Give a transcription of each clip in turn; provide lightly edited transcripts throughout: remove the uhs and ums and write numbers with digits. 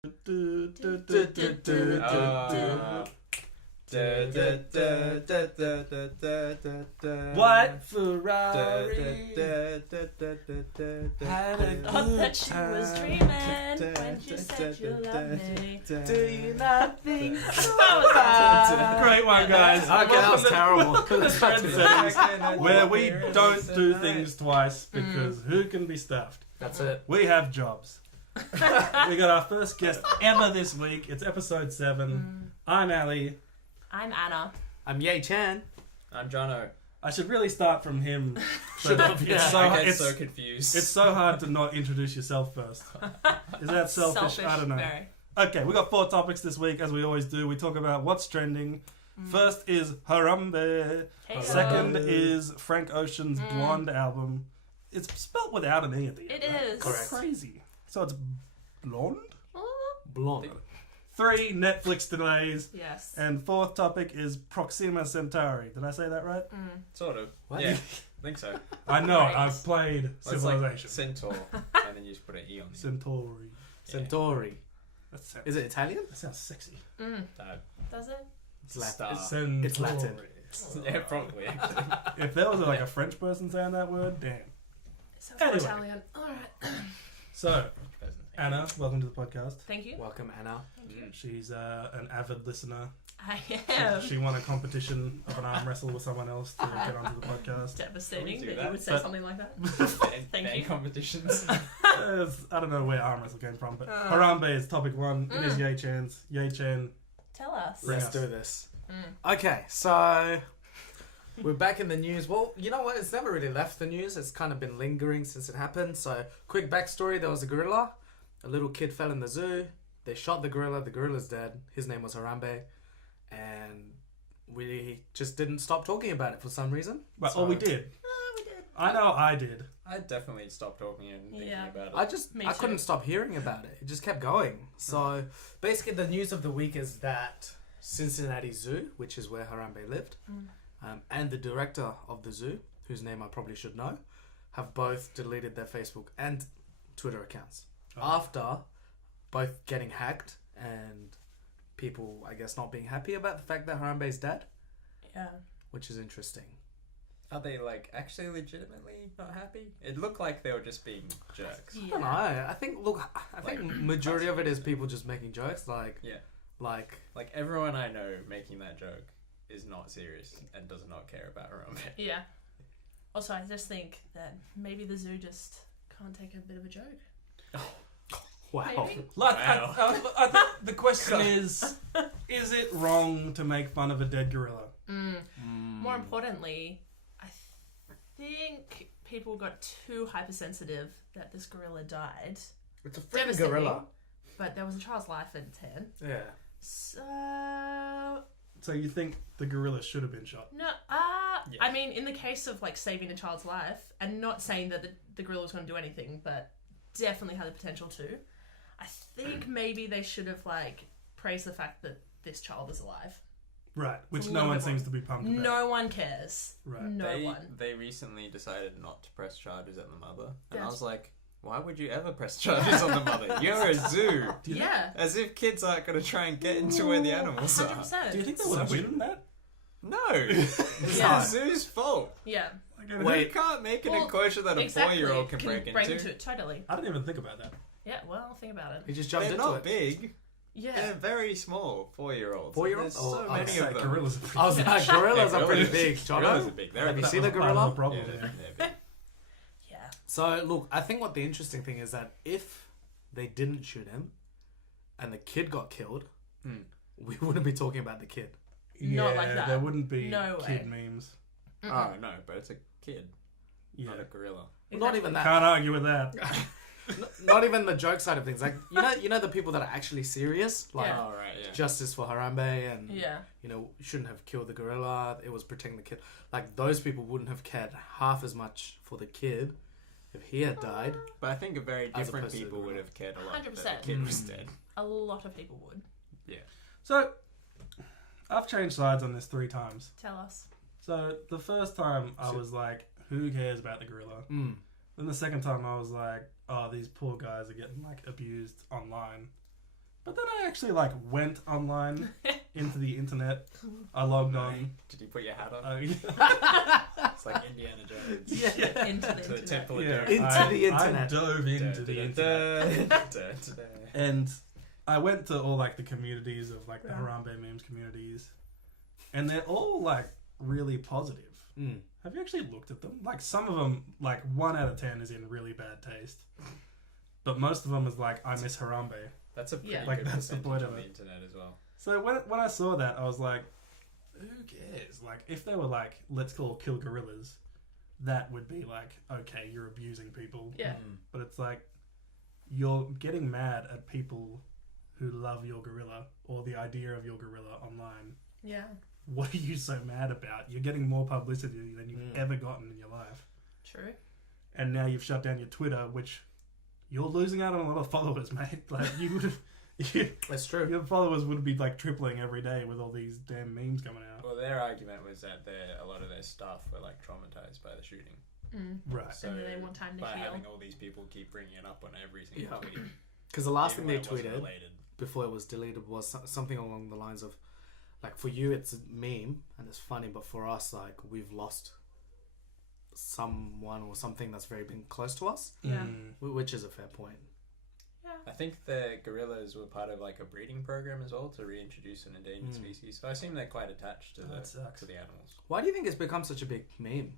White Ferrari had a Thought that she was dreaming when she said you loved me. Do you not think Great one, guys. Okay, that was terrible. Where we don't do things twice because who can be stuffed? That's it. We have jobs. We got our first guest ever this week. It's episode 7. I'm Ali. I'm Anna. I'm Yechan. I'm Jono. I should really start from him. Should have, yeah. I get so confused. It's so hard to not introduce yourself first. Is that selfish? I don't know. Very. Okay, we got 4 topics this week, as we always do. We talk about what's trending. First is Harambe. Hey, Second is Frank Ocean's Blonde album. It's spelt without an E at the end. It right? is. It's Correct. crazy. So it's blonde? Blonde. 3 Netflix delays. Yes. And 4th topic is Proxima Centauri. Did I say that right? Sort of. What? Yeah, I think so. I know. Right. I've played Well, it's Civilization. like Centaur, and then you just put an E on it. Centauri. Centauri. That sounds, Is it Italian? that sounds sexy. Does it? It's Latin. Star. Centauri. It's Latin. Yeah, probably. Actually. If there was like a French person saying that word, damn. It sounds Anyway. Italian. Alright. So, Anna, welcome to the podcast. Thank you. Welcome, Anna. She's an avid listener. I am. She won a competition of an arm wrestle with someone else to get onto the podcast. Devastating Can we do that you that? would say But- something like that. Thank you. competitions. I don't know where arm wrestle came from, but Harambe is topic 1. It is Yechan's. Yechan. Tell us. Bring Let's us. do this. Okay, so we're back in the news. Well, you know what? It's never really left the news. It's kind of been lingering since it happened. So, quick backstory. There was a gorilla. A little kid fell in the zoo. They shot the gorilla. The gorilla's dead. His name was Harambe. And we just didn't stop talking about it for some reason. But, So- we did. We did. I know I did. I definitely stopped talking and thinking Yeah. about it. Me I too. couldn't stop hearing about it. It just kept going. So basically, the news of the week is that Cincinnati Zoo, which is where Harambe lived, and the director of the zoo, whose name I probably should know, have both deleted their Facebook and Twitter accounts after both getting hacked and people, I guess, not being happy about the fact that Harambe is dead, Yeah. which is interesting. Are they like actually legitimately not happy? It looked like they were just being jerks. I don't know. I think majority of it is people just making jokes, like Like everyone I know making that joke is not serious and does not care about Harambe. Yeah. Also, I just think that maybe the zoo just can't take a bit of a joke. wow. Maybe. Like, Wow. I think the question is it wrong to make fun of a dead gorilla? More importantly, I think people got too hypersensitive that this gorilla died. It's a freaking Devastating. gorilla. But there was a child's life at 10. Yeah. So, So you think the gorilla should have been shot? no, Yeah. I mean, in the case of like saving a child's life, and not saying that the gorilla was going to do anything, but definitely had the potential to, I think maybe they should have like praised the fact that this child is alive. Right, which a no little one bit seems to be pumped about. No one cares. Right. No one. They recently decided not to press charges at the mother. And I Yes. was like, why would you ever press charges on the mother? You're a zoo. Yeah. As if kids aren't going to try and get into where the animals are. 100%. Do you think they would win that? No. It's Yeah. the zoo's fault. Yeah. Like, Wait. You can't make an Well, enclosure that a exactly. 4-year-old can break into. it. Totally. I didn't even think about that. Yeah, well, think about it. He just jumped They're into not it. big. Yeah. They're very small 4-year-olds. 4-year-olds? There's so Oh, many Say of them. gorillas are pretty I was like, gorillas are pretty big, Gorillas are Jono. big. They're Have you that seen a much. part of gorilla? the problem. Yeah, Yeah. they're big. Yeah. So, look, I think what the interesting thing is that if they didn't shoot him and the kid got killed, we wouldn't be talking about the kid. Not like that. There wouldn't be No kid way. memes. Oh, no, but it's a kid, Yeah. not a gorilla. Not even that. Can't argue with that. Not even the joke side of things. Like, you know the people that are actually serious? Like, Yeah. Oh, right, yeah. justice for Harambe and, Yeah. shouldn't have killed the gorilla. It was protecting the kid. Like, those people wouldn't have cared half as much for the kid if he had died. But I think very As different opposed to the people would gorilla. have cared a lot 100%. that the kid was dead. A lot of people would. Yeah. So, I've changed sides on this 3 times. Tell us. So, the first time I was like, who cares about the gorilla? Then the second time I was like, oh, these poor guys are getting like abused online. actually like went online into the internet. I logged on. Did you put your hat on? Yeah. It's like Indiana Jones. Yeah. Into the To the internet. temple of Yeah, Doom. Into the I internet. dove into the internet. internet. And I went to all like the communities of like the Yeah. Harambe memes communities, and they're all like really positive. Mm. Have you actually looked at them? Like some of them, like 1 out of 10 is in really bad taste, but most of them is like I miss Harambe. That's a pretty Yeah. Like, good that's the percentage point on of the it. internet as well. So when I saw that, I was like, who cares? Like if they were like, let's kill gorillas, that would be like, okay, you're abusing people. Yeah. But it's like you're getting mad at people who love your gorilla or the idea of your gorilla online. Yeah. What are you so mad about? You're getting more publicity than you've Mm. ever gotten in your life. True. And now you've shut down your Twitter, which you're losing out on a lot of followers, mate. Like you would That's true. your followers would be like tripling every day with all these damn memes coming out. Well, their argument was that a lot of their staff were like traumatized by the shooting. Right. So And then they want time to by heal. having all these people keep bringing it up on every single Yeah. tweet, Because the last thing even they when it wasn't tweeted related. before it was deleted was something along the lines of, like, for you it's a meme and it's funny, but for us, like, we've lost someone or something that's very been close to us, Yeah. which is a fair point. I think the gorillas were part of like a breeding program as well to reintroduce an endangered species. So I assume they're quite attached to That sucks. to the animals. Why do you think it's become such a big meme?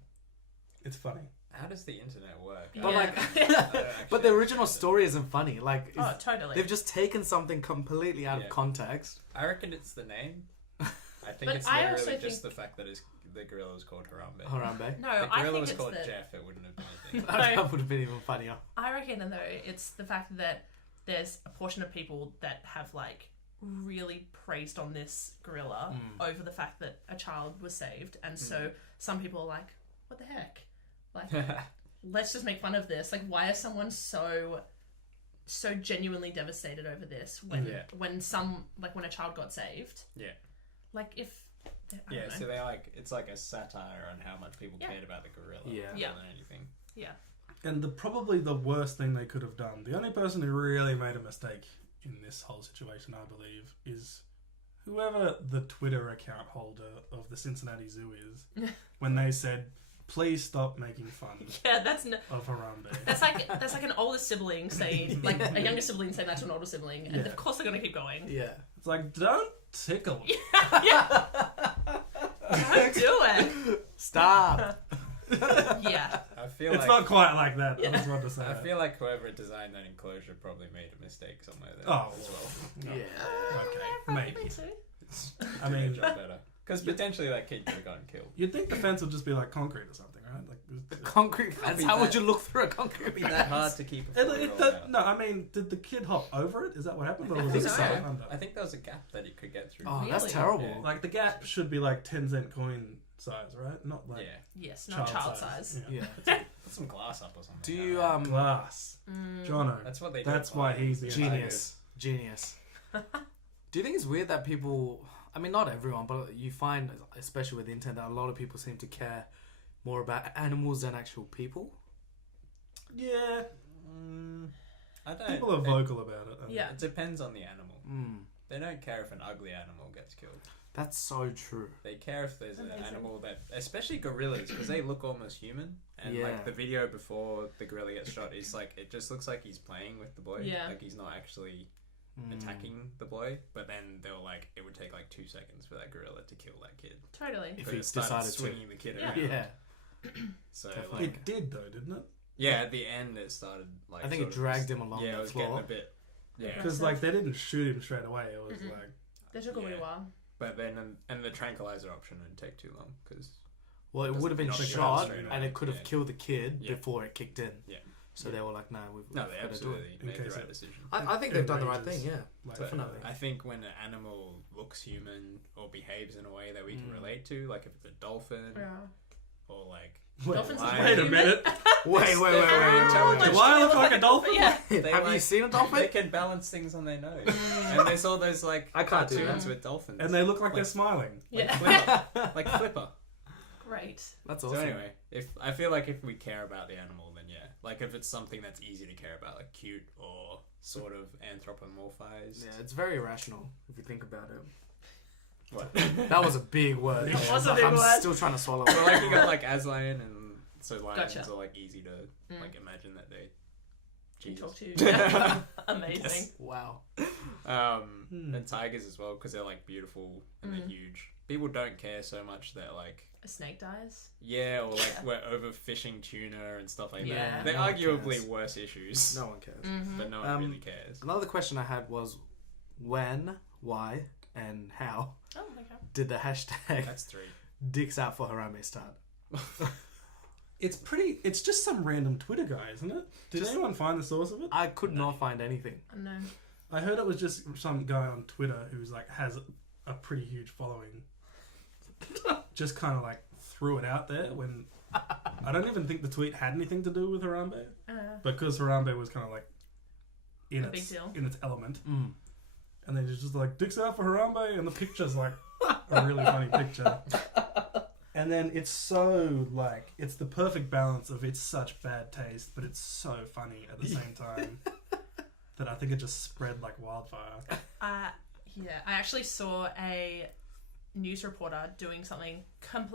It's funny. How does the internet work? But like, I don't actually but the original understand it. story isn't funny. Like, Oh, totally. they've just taken something completely out Yeah. of context. I reckon it's the name. I think But it's I literally also just the fact that the gorilla was called Harambe. Harambe. No, If the I gorilla think was it's called the... Jeff, it wouldn't have been anything. That would have been even funnier. I reckon, though, it's the fact that there's a portion of people that have, like, really praised on this gorilla over the fact that a child was saved. And so some people are like, what the heck? Like, let's just make fun of this. Like, why is someone so genuinely devastated over this when Yeah. when a child got saved? Yeah. Like, if... I don't Yeah, know. so they like it's like a satire on how much people Yeah. cared about the gorilla Yeah. more Yeah. than anything. Yeah. And probably the worst thing they could have done, the only person who really made a mistake in this whole situation, I believe, is whoever the Twitter account holder of the Cincinnati Zoo is, when they said, please stop making fun Yeah, that's... No, of Harambe. that's like an older sibling saying, like, a younger sibling saying that to an older sibling. And Yeah. of course they're going to keep going. Yeah. It's like, don't tickle me. Yeah. Don't do it. Stop. Yeah. I feel It's like not quite like that. Yeah. I just wanted to say I that. feel like whoever designed that enclosure probably made a mistake somewhere there Oh, as well. Yeah. Okay, maybe. Too. I mean, Job better. Because potentially that kid could have gotten killed. you'd think the fence would just be like concrete or something, right? Like, Concrete fence. be How would that- you look through a concrete It'd be fence? that hard to keep a It, 4-year-old that, out. no, I mean, did the kid hop over it? Is that what happened? Or I was think it so. stuck under? I think there was a gap that it could get through. Oh, that's Really? terrible. Yeah. Like the gap should be like 10-cent coin size, right? Not like Yeah. Yes, not child size. Yeah. Yeah. Put some glass up or something. Do you Glass. Jono. That's what they do. That's why he's the Genius. Genius. Do you think it's weird that people, I mean, not everyone, but you find, especially with the internet, that a lot of people seem to care more about animals than actual people? Yeah. I don't. People are vocal about it. I mean. Yeah. It depends on the animal. Mm. They don't care if an ugly animal gets killed. That's so true. They care if there's an Amazing. animal that, especially gorillas, because they look almost human. And Yeah. like the video before the gorilla gets shot, is like it just looks like he's playing with the boy. Yeah. Like he's not actually attacking the boy. But then they were like, it would take like 2 seconds for that gorilla to kill that kid. Totally. If But he it started decided to. swinging the kid Yeah. around. Yeah. So Definitely. like, It did though, didn't it? yeah, at the end it started like. I think it sort of dragged just- him along Yeah, the it was floor. getting a bit. Yeah. Because like they didn't shoot him straight away. It was Mm-mm. like They took a wee Yeah. while. But then, and the tranquilizer option didn't take too long because Well, it Doesn't would have been knock it out shot straight away. and it could have Yeah. killed the kid Yeah. before it kicked in. Yeah. So they were like, no, we've no, got they to do it. absolutely In made the case right it- decision. I think they've done the right Enrages. thing, yeah. like Definitely. I think when an animal looks human or behaves in a way that we can relate to, like if it's a dolphin Yeah. or like Dolphins Why- are Wait a human. minute. Wait. intelligent. Do I look like a dolphin? Yeah. They Have you like- seen a they dolphin? can balance things on their nose, and there's all those like I can't do cartoons that. with dolphins, And they look like Like- they're smiling. like Yeah. Flipper, like Flipper. Great. That's So awesome. anyway, I feel like if we care about the animal, then yeah, like if it's something that's easy to care about, like cute or sort of anthropomorphized. Yeah, it's very irrational if you think about it. What? That was a big word. It was a big I'm word. still trying to swallow But it. like you got like Aslan, and so lions Gotcha. are like easy to like imagine that they. Can Jesus. talk to you. Yeah. Amazing. Yes. Wow. And tigers as well, because they're like beautiful and they're huge. People don't care so much that like A snake dies. or like Yeah. we're overfishing tuna and stuff like Yeah. that. They're No one arguably cares. worse issues, No one cares. but no one really cares. Another question I had was when, why, and how Oh, okay. did the hashtag That's 3. dicks out for Harambe start? It's just some random Twitter guy, isn't it? Did anyone find the source of it? I could not find anything. No. I heard it was just some guy on Twitter who's like has a pretty huge following. Just kind of like threw it out there when I don't even think the tweet had anything to do with Harambe, because Harambe was kind of like in A big deal. in its element, Mm. and then it's just like dicks out for Harambe, and the picture's like a really funny picture. And then it's so like it's the perfect balance of it's such bad taste, but it's so funny at the same time that I think it just spread like wildfire. Yeah, I actually saw a news reporter doing something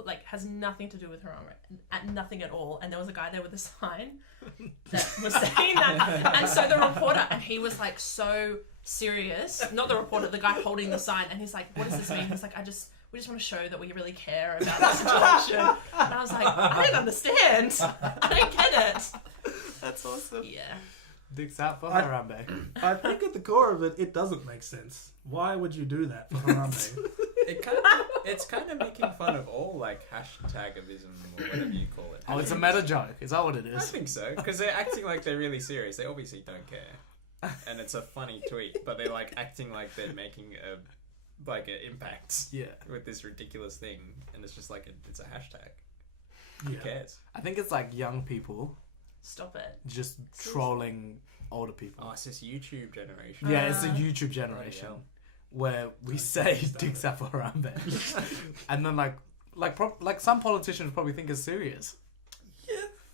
like has nothing to do with Harambe, nothing at all, and there was a guy there with a sign that was saying that, and so the reporter, and he was like so serious, not the reporter, the guy holding the sign, and he's like, what does this mean? He's like, we just want to show that we really care about the situation. And I was like, I don't understand. I don't get it. That's awesome. Yeah. Dicks out for I- Harambe. I think at the core of it, it doesn't make sense. Why would you do that for Harambe? It's kind of making fun of all like hashtagavism or whatever you call it. Oh, it's a meta joke. Is that what it I is? think so, because they're acting like they're really serious. They obviously don't care, and it's a funny tweet, but they're like acting like they're making an impact Yeah. with this ridiculous thing, and it's just like it's a hashtag. Yeah. Who cares? I think it's like young people Stop it. just trolling older people. Oh, it's this YouTube generation. Yeah, it's a YouTube generation hell. where we say dicks out for Harambe, and then like some politicians probably think it's serious,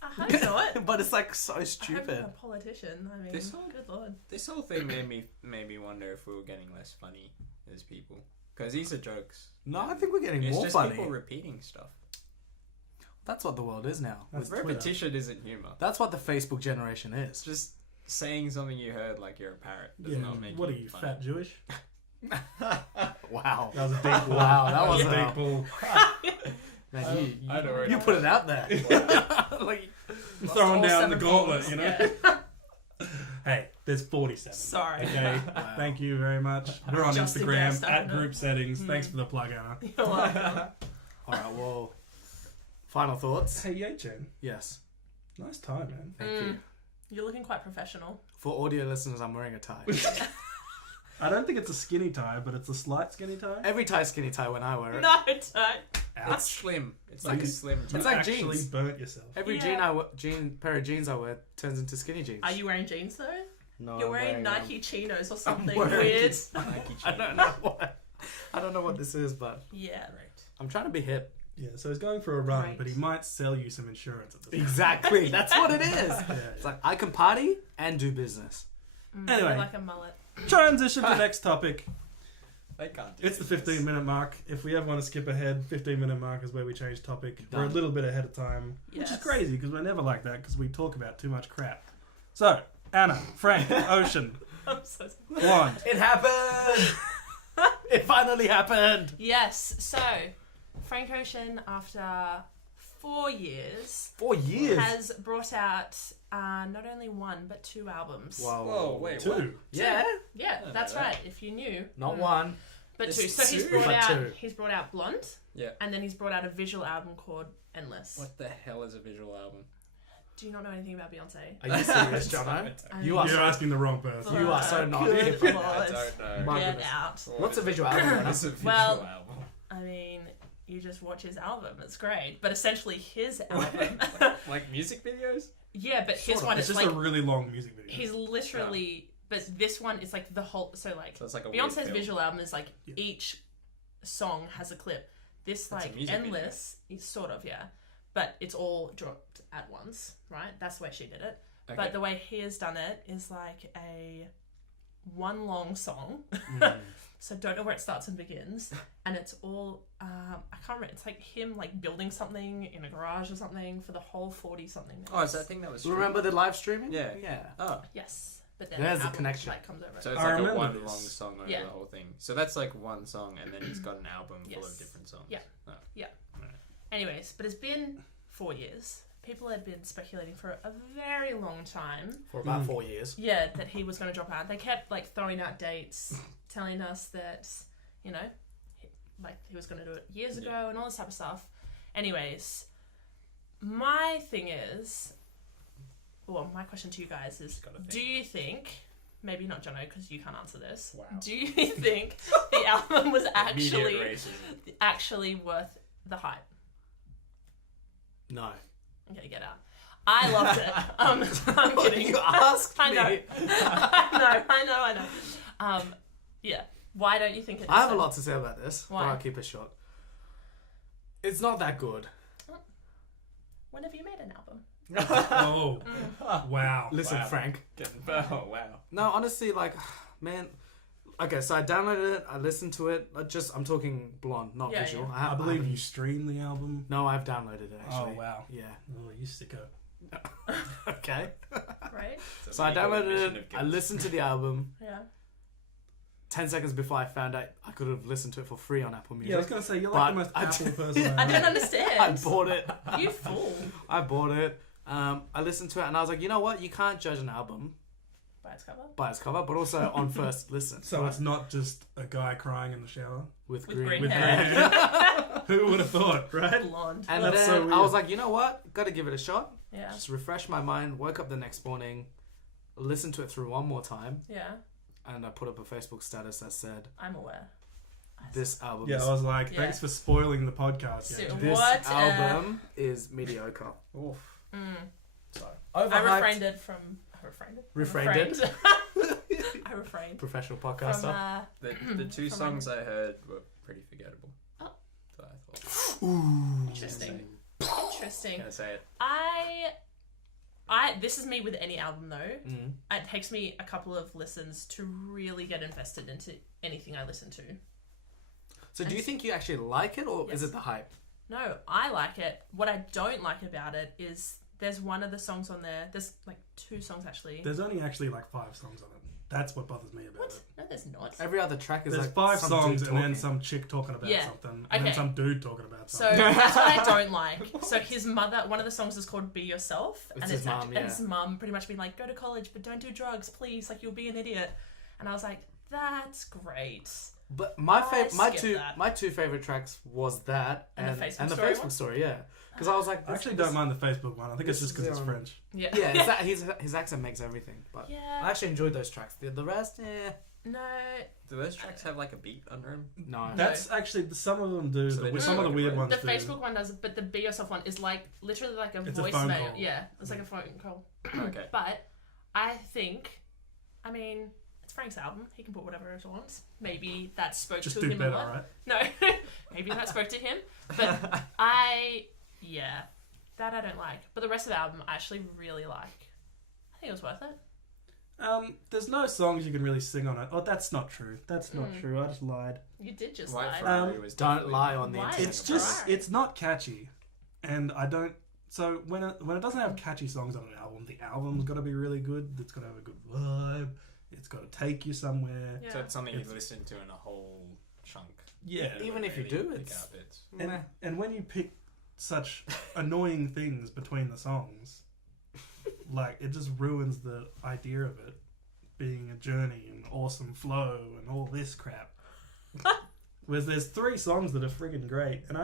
I hope not. but it's like so I hope stupid. I'm a politician. I mean, This whole- good lord. This whole thing made me wonder if we were getting less funny as people, because these are jokes. No, I think we're getting It's more just funny. people repeating stuff. That's what the world is now. That's With- Twitter. Repetition isn't humor. That's what the Facebook generation It's is. just saying something you heard like you're a parrot does Yeah, not make what are you you, funny. fat Jewish? Wow. That was a deep pull. Wow, that was a a- deep pull. Man, I'd already- you put it out there. Like, Throwing all down the 7 gauntlet, followers, you know? Hey, there's 47. Sorry. Okay, Wow. thank you very much. We're on Just a Instagram guest, I at don't know. group settings. Thanks for the plug, Anna. You're welcome. all right, well, final thoughts? Hey, Yechan. Yes. Nice tie, man. Thank you. You're looking quite professional. For audio listeners, I'm wearing a tie. I don't think it's a skinny tie, but it's a slight skinny tie. Every tie is skinny tie when I wear it. No, don't. It's Ouch. slim. It's So like a you- slim. You It's like actually jeans. burnt yourself. Every Yeah. pair of jeans I wear turns into skinny jeans. Are you wearing jeans though? No, You're I'm wearing Nike chinos or something wearing- weird. Nike I don't know what. I don't know what this is, but Yeah. Right. I'm trying to be hip. Yeah, so he's going for a run, Right. but he might sell you some insurance at the time. Exactly. That's what it is. Yeah, It's like I can party and do business. Anyway. You're like a mullet. Transition to next topic. They can't do It's the this. 15-minute mark. If we ever want to skip ahead, 15-minute mark is where we change topic. We're a Done. little bit ahead of time, which is Yes. crazy because we're never like that because we talk about too much crap. So, Anna, Frank, Ocean, I'm so sorry. Blonde. It happened. It finally happened. Yes. So, Frank Ocean, after 4 years, 4 years. has brought out not only 1 but 2 albums. Whoa. Whoa, wait, Two. what? Yeah. Yeah, I don't that's know that. right. If you knew, Not one. but It's 2. So he's 2? brought But out 2. he's brought out Blonde, Yeah. and then he's brought out a visual album called Endless. What the hell is a visual album? Do you not know anything about Beyonce? Are you serious, Jono? I You mean, are You're so- asking the wrong person. You are so not Good hip. lord. I don't know. My Get goodness. out. What's a visual album? Jono? What's a visual Well- album? I mean, you just watch his album. It's great. But essentially, his album. Like music videos? Yeah, but his Sort of. one It's is just like a really long music video. he's literally. But this one is like the whole. So like So it's like a weird Beyonce's film. visual album is like Yeah. each song has a clip. This That's a like music video. Endless is sort of but it's all dropped at once, right? That's the way she did it. Okay. But the way he has done it is like one long song. So don't know where it starts and begins. And it's all, I can't remember, it's like him like building something in a garage or something for the whole 40-something minutes. Oh, so I think that was... Remember the live streaming? Yeah. Yeah. Oh. Yes. But then There's the the album, connection. like, comes over. So it's I like a remember one this. long song over Yeah. the whole thing. So that's like one song, and then he's got an album full Yes. of different songs. Yeah. Oh. Yeah. Right. Anyways, but it's been 4 years. People had been speculating for a very long time. For about 4 years. Yeah, that he was going to drop out. They kept like throwing out dates, telling us that, you know, like he was going to do it years ago and all this type of stuff. Anyways, my thing is, well, my question to you guys is, do you think, maybe not Jono because you can't answer this, Wow. do you think the album was Immediate actually worth the hype? No. Okay, get out. I loved it. I'm kidding. You asked I know. me. I know. Yeah. Why don't you think it is? I have a lot to say about this, Why? but I'll keep it short. It's not that good. When have you made an album? Oh, wow. Listen, Wow. Frank. Oh, wow. No, honestly, like, man. Okay, so I downloaded it. I listened to it. I'm talking blonde, not Yeah, visual. yeah. I believe haven't- you streamed the album. No, I've downloaded it actually. Oh, wow. Yeah. Oh, you sicko. Okay. Right? So I downloaded it. I listened to the album. Yeah. 10 seconds before I found out I could have listened to it for free on Apple Music. Yeah, I was going to say, you're like the most But I Apple d- person I know. don't understand. I bought it. You fool. I bought it. I listened to it and I was like, you know what? You can't judge an album By its cover? by its cover, but also on first listen. So it's not just a guy crying in the shower? with With green. green With hair. green hair. Who would have thought, right? Blonde. And That's then so I weird. was like, you know what? Gotta give it a shot. Yeah. Just refresh my mind. Woke up the next morning, listened to it through one more time, Yeah. and I put up a Facebook status that said, I'm aware. "This album, Yeah, is, I was like, Yeah. thanks for spoiling the podcast. So- Yeah. this What, album is mediocre." Oof. So I overhyped. refrained from... Refrained it? I refrained Professional from... podcaster. The two From songs I heard were pretty forgettable. Oh. So I thought... Interesting. Interesting. Can I say it? This is me with any album though. Mm. It takes me a couple of listens to really get invested into anything I listen to. So do you think you actually like it, or is Yes. it the hype? No, I like it. What I don't like about it is there's one of the songs on there. There's like 2 songs actually. There's only actually like 5 songs on it. That's what bothers me about What? it. No, there's not. Every other track is There's like 5 some songs dude and then talking. some chick talking about Yeah. something. And then Okay. some dude talking about So something. that's what I don't like. So his mother, one of the songs is called "Be Yourself," It's and his mum, and his mum pretty much being like, "Go to college, but don't do drugs, please. Like you'll be an idiot." And I was like, "That's great." But my I my skip two that. my 2 favorite tracks was that And the Facebook the story Facebook one? story, yeah. Because I was like, I actually don't mind the Facebook one. I think it's this just because is it's the, French. Yeah. Yeah, it's that, his accent makes everything. But I Yeah. actually enjoyed those tracks. The rest, No. Do those tracks have like a beat under them? no. That's actually, some of them do. So they just Some of the like weird it, ones The do. Facebook one does, but the "Be Yourself" one is like literally like a It's a voice phone mail. call. Yeah, it's like a phone call. Okay. But I think, I mean, it's Frank's album. He can put whatever he wants. Maybe that spoke Just to do him better, a lot. right? No, maybe that spoke to him. But yeah, that I don't like. But the rest of the album I actually really like. I think it was worth it. There's no songs you can really sing on it. Oh, that's not true. That's not true. I just lied. You did just White lie. Ferrari was Don't definitely- lie on the Why? internet. It's just, Ferrari. it's not catchy, and I don't. So when it doesn't have catchy songs on an album, the album's got to be really good. It's got to have a good vibe. It's got to take you somewhere. Yeah. So it's something you It's- listen to in a whole chunk. Yeah. Even if you Really do, pick it's out bits. meh. And when you pick such annoying things between the songs, like it just ruins the idea of it being a journey and awesome flow and all this crap. Whereas there's 3 songs that are friggin' great, and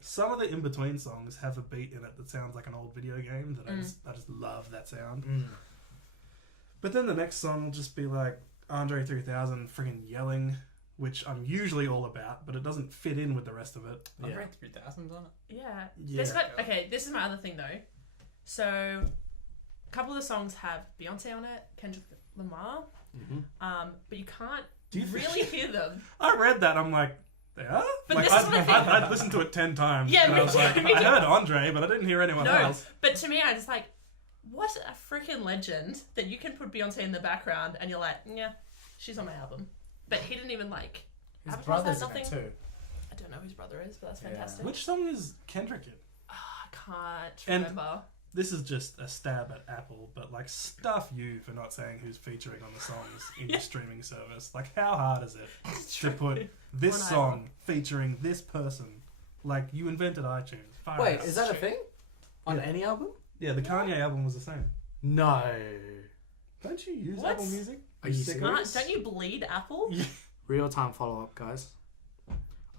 some of the in between songs have a beat in it that sounds like an old video game that I just love that sound. Mm. But then the next song will just be like Andre 3000 friggin' yelling, which I'm usually all about, but it doesn't fit in with the rest of it. I've Yeah. read 3000s on it. Yeah. Yeah. There's got, okay, this is my other thing though. So, a couple of the songs have Beyonce on it, Kendrick Lamar, Mm-hmm. but you can't Do you really hear them. I read that, I'm like, they are? But Like, this is my thing. I'd listened to it 10 times. Yeah, and me I was too, like, me I too. heard Andre, but I didn't hear anyone No, else. but to me, I just like, what a freaking legend that you can put Beyonce in the background and you're like, yeah, She's on my album. But he didn't even like. His advertise brother's that, in it nothing. too. I don't know who his brother is, but that's Yeah. fantastic. Which song is Kendrick in? I can't And- remember. This is just a stab at Apple, but like, stuff you for not saying who's featuring on the songs in your streaming service. Like, how hard is it to put this On song featuring this person? Like, you invented iTunes. Far Wait, out. is that a True. thing? On Yeah. any album? Yeah, the Kanye album was the same. No. Don't you use What? Apple Music? Are you sicko? serious? Don't you bleed Apple? Yeah. Real time follow up, guys.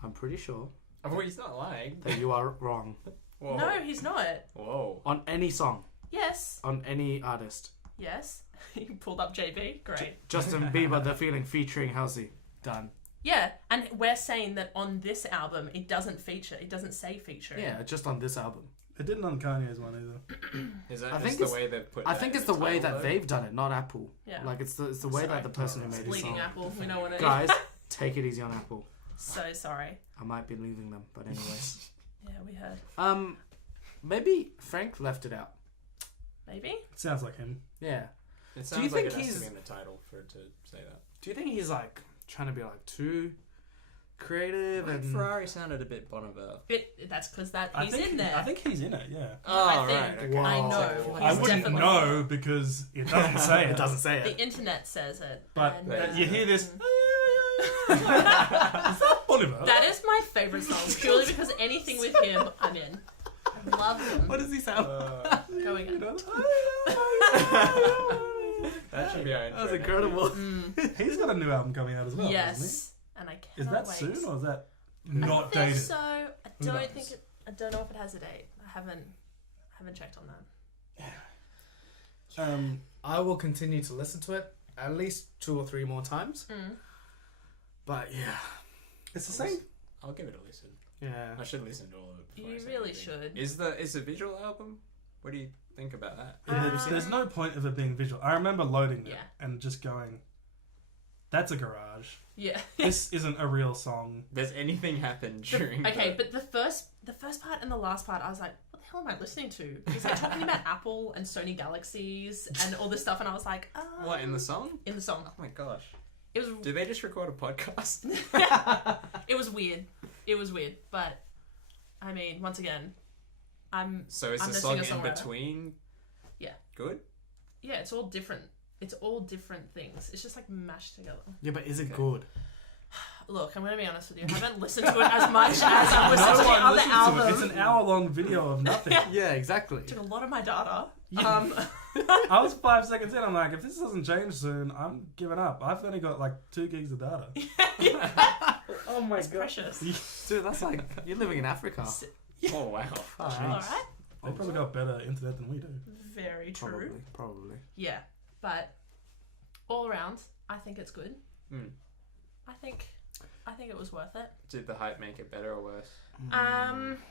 I'm pretty sure Oh, he's not lying. that you are wrong. Whoa. No, he's not. Whoa. On any song, Yes. on any artist. Yes. You pulled up JB. Great. Justin Bieber, The Feeling featuring Halsey. Done. Yeah, and we're saying that on this album it doesn't feature. It doesn't say featuring. Yeah, just on this album. It didn't on Kanye's one either. Is that I just think the it's- way they've put I that think in it's the way title, that though? they've done it, not Apple. Yeah. Like it's the way Sorry. that the person who made this Bleeding song. Apple. We know what it is. Guys, take it easy on Apple. So sorry. I might be leaving them, but anyways. Yeah, we heard. Maybe Frank left it out. Maybe. It sounds like him. Yeah. It Do you sounds like think it has he's- to be in the title for it to say that. Do you think he's like trying to be like too creative Like and Ferrari sounded a bit Bonneville. That's because I he's think in there. I think he's in it, yeah. I think- right. Okay. I Wow. know. I He's wouldn't definitely know because it doesn't say it. it doesn't say The it. internet says it. But and, But you hear this. Is that Oliver? That is my favourite song, purely because anything with him, I'm in. I love him. What does he sound? Going in. That should be our intro. That was incredible. He's got a new album coming out as well. doesn't Yes, and I he? Is cannot that wait. soon or is that I not think dated? so. I Who don't knows? think it. I don't know if it has a date. I haven't checked on that. I will continue to listen to it at least 2 or 3 more times. But yeah. It's the same. I'll give it a listen. Yeah. I should listen to all of it. before You I say really anything. should. Is the visual album? What do you think about that? There's no point of it being visual. I remember loading it Yeah. and just going, "That's a garage. Yeah. This isn't a real song." Does anything happen during? Okay, the... but the first part and the last part, I was like, what the hell am I listening to? Because they're talking about Apple and Sony Galaxies and all this stuff, and I was like, What in the song? In the song. Oh my gosh! It was Did they just record a podcast? it was weird. It was weird, but I mean, once again, So is I'm the the song in singer-songwriter. between? Yeah. Good. yeah, it's all different. It's all different things. It's just like mashed together. Yeah, but is it Okay. good? Look, I'm gonna be honest with you. I haven't listened to it as much as I've listened to the one other listens to it. album. It's an hour-long video of nothing. Yeah, exactly. Took a lot of my data. Yeah. I was 5 seconds in. I'm like, if this doesn't change soon, I'm giving up. I've only got like 2 gigs of data. Oh my It's precious. Dude, that's like you're living in Africa. Oh wow. All right. They probably got better internet than we do. Very true. Probably. Yeah, but all around, I think it's good. Hmm. I think it was worth it. Did the hype make it better or worse?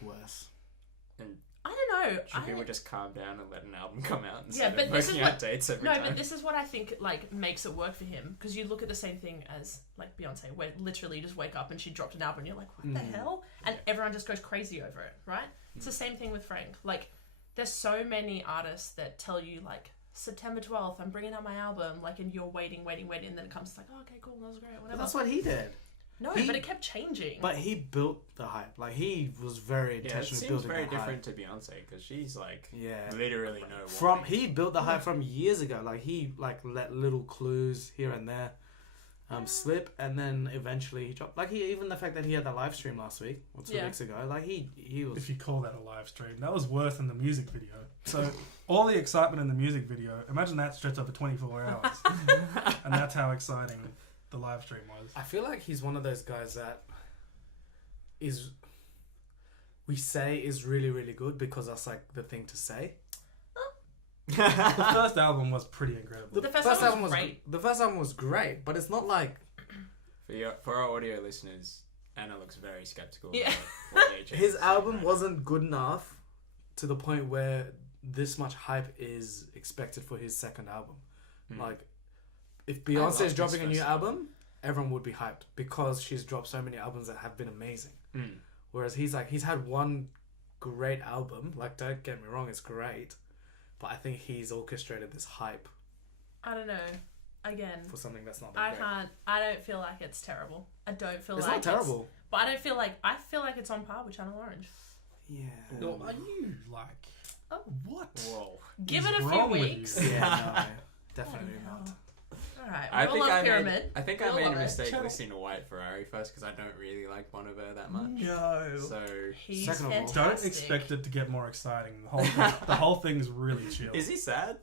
Worse. I don't know. Should people just calm down and let an album come out Yeah, instead but of this is working what- out dates every No, time? but this is what I think like makes it work for him, because you look at the same thing as like Beyonce, where literally you just wake up and she dropped an album and you're like, what the hell? And everyone just goes crazy over it, right? It's the same thing with Frank. Like, there's so many artists that tell you like, September 12th, I'm bringing out my album, like, and you're waiting, and then it comes like, oh, okay, cool, that was great, But whatever. that's what he did. No, he- but it kept changing. But he built the hype. Like he was very yeah, it intentionally seems building very the different hype. to Beyonce because she's like Yeah. literally no From warning. he built the hype from years ago. Like he like let little clues here and there slip, and then eventually he dropped. Like he even the fact that he had the live stream last week or 2 Yeah. weeks ago. Like he was. If you call that a live stream, that was worse than the music video. So all the excitement in the music video, imagine that stretched over 24 hours, and that's how exciting the live stream was. I feel like he's one of those guys that we say is really really good because that's like the thing to say. The first album was pretty incredible. The first album was great. The first album was great, but it's not like For our audio listeners, Anna looks very skeptical. Yeah. About what Yechan his is album saying. wasn't good enough to the point where this much hype is expected for his second album. Like, if I love Beyonce is his dropping a new first album, everyone would be hyped because she's dropped so many albums that have been amazing. Mm. Whereas he's had one great album. Like, don't get me wrong, it's great, but I think he's orchestrated this hype. I don't know. again, for something that's not that great. I don't feel like it's terrible. I don't feel It's like not terrible. but I feel like it's on par with Channel Orange. Yeah. Well, are you like? Oh. What? Whoa. Give is it a few wrong with weeks. you? Yeah, no, definitely Bloody not. hell. Alright, I we all think love I Pyramid. made We all a love it. mistake Channel- listing a white Ferrari first because I don't really like Bonobo that much. No. So He's Second of all, fantastic. Don't expect it to get more exciting. The whole thing's really chill. is he sad?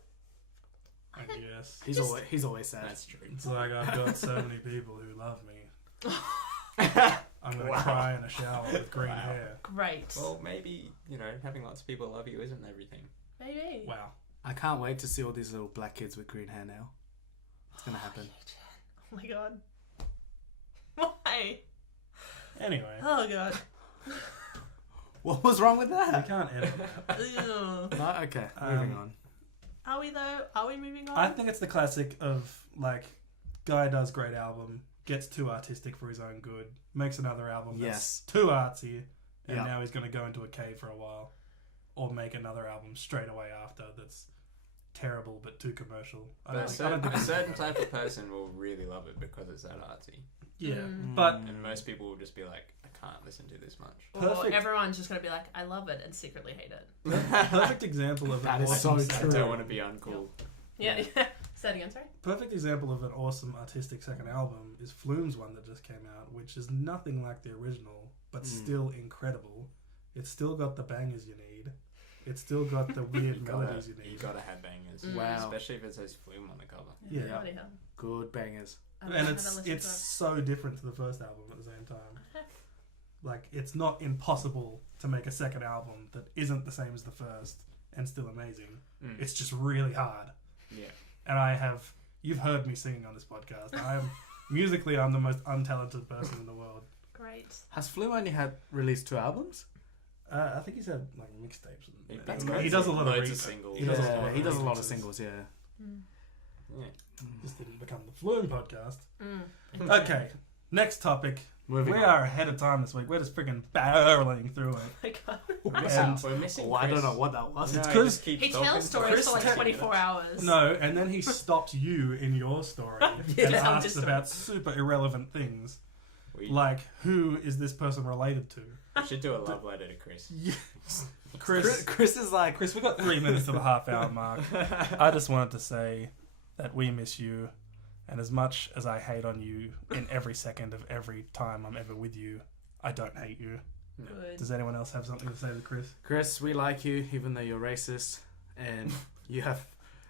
I guess. He's always sad. That's true. It's like I've got so many people who love me. I'm gonna Wow. cry in a shower with green Wow. hair. Great. Well, maybe having lots of people love you isn't everything. Maybe. Wow. I can't wait to see all these little black kids with green hair now. It's gonna happen. Oh my god. Why? Anyway, Oh god. What was wrong with we that? can't edit that. Ew. No, okay, moving Um, on. Are we though? Are we moving on? I think it's the classic of like, guy does great album, gets too artistic for his own good, makes another album Yes. that's too artsy, and Yeah. now he's gonna go into a cave for a while, or make another album straight away after that's terrible but too commercial. I But don't think a it's certain fair. type of person will really love it because it's that artsy, Yeah, Mm. but and most people will just be like, I can't listen to this much. Or perfect. everyone's just gonna be like, I love it, and secretly hate it. perfect example of That an is awesome so I true. don't want to be uncool. Yeah. Say it again, sorry. Perfect example of an awesome artistic second album is Flume's one that just came out, which is nothing like the original, but still incredible. It's still got the bangers you need. It's still got the weird melodies you You need. gotta have bangers. Wow. Especially if it says Flume on the cover. Yeah. Bloody hell. Good bangers. I don't And know it's how to listen it's to so different to the first album at the same time. it. Like, it's not impossible to make a second album that isn't the same as the first and still amazing. Mm. It's just really hard. Yeah. And you've heard me singing on this podcast. Musically, I'm the most untalented person in the world. Great. Has Flume only had released 2 albums? I think he's had like mixtapes. That's He crazy. does a lot of Loads re- of singles. He does a lot Yeah, of he does a lot of remixes. singles. Yeah. Mm. Yeah. This didn't become the Flume podcast. Mm. Okay, next topic. Moving We on. are ahead of time this week. We're just freaking barreling through it. Oh my god. We're And- missing, we're missing Oh, I don't Chris. know what that was. No, It's he 'cause just keeps He talking tells for stories Chris for like te- 24 hours. No, and then he stops you in your story and Tell asks his story. about super irrelevant things, We like who is this person related to? should do a love letter to Chris. Chris is like, Chris, we've got 3 minutes to the half-hour mark. I just wanted to say that we miss you, and as much as I hate on you in every second of every time I'm ever with you, I don't hate you. Good. Does anyone else have something to say to Chris? Chris, we like you, even though you're racist and you have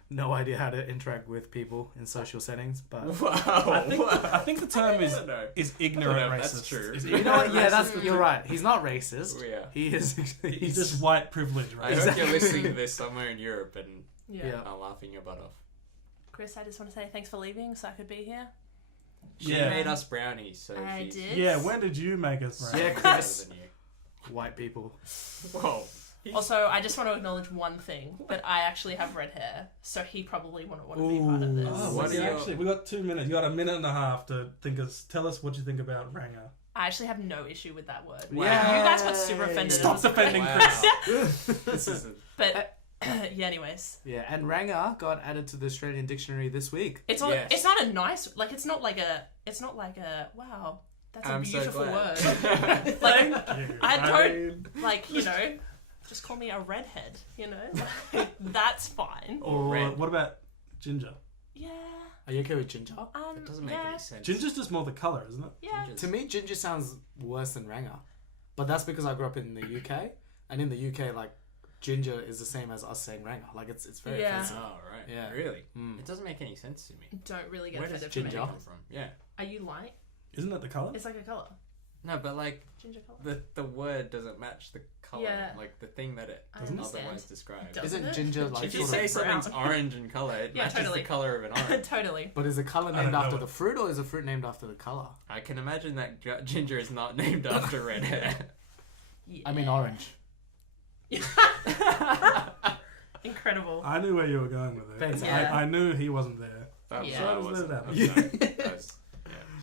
no idea how to interact with people in social settings. But Wow. I think the term I don't know. is ignorant I don't know if racist. that's true. Is you know ignorant what? Yeah, racist? you're right. He's not racist. Oh, yeah. He is. He's just white privilege, I right? hope you're listening to this somewhere in Europe and Yeah. Yeah. are laughing your butt off. Chris, I just want to say thanks for leaving so I could be here. She Yeah. made us brownies, so I she's did. Yeah, when did you make us Yeah, right? Chris. better than you. White people. Whoa. Also, I just want to acknowledge one thing, that I actually have red hair, so he probably wouldn't want to be part of this. Oh, What what are your- actually? We got 2 minutes. You got a minute and a half to think of. Tell us what you think about Ranger. I actually have no issue with that word. Wow. You guys got super offended. Stop It was okay. defending Wow. Chris. This is But, yeah, anyways. Yeah, and Ranger got added to the Australian Dictionary this week. It's Yes. not a nice, like, it's not like a, wow, that's a I'm so beautiful glad. word. Like, I don't- mean, like, you know, just call me a redhead, you know? Like, that's fine. or red. what about Ginger? Yeah. Are you okay with ginger? It doesn't make yeah. any sense. Ginger's just more the colour, isn't it? Yeah. Ginger's- To me, ginger sounds worse than Ranger, but that's because I grew up in the UK, and in the UK, like, ginger is the same as us saying Ranger. Like, it's very Yeah. offensive. Oh, right. Yeah. Really? Mm. It doesn't make any sense to me. Don't really get Where does offended from ginger it. come from? Yeah. Are you light? Isn't that the colour? It's like a colour. No, but like Ginger colour. the word doesn't match the color. Yeah. Like the thing that it I Doesn't it? understand. otherwise describes. Doesn't Isn't it? ginger like If you sort say of? something's brown. orange in color, it Yeah, matches totally. the color of an orange. Totally. But is the color I don't named know after it. the fruit, or is the fruit named after the color? I can imagine that ginger is not named after red hair. Yeah. I mean orange. Incredible. I knew where you were going with it. Thanks. Yeah. I knew he wasn't there. That Yeah. So was does that I'm happen? sorry.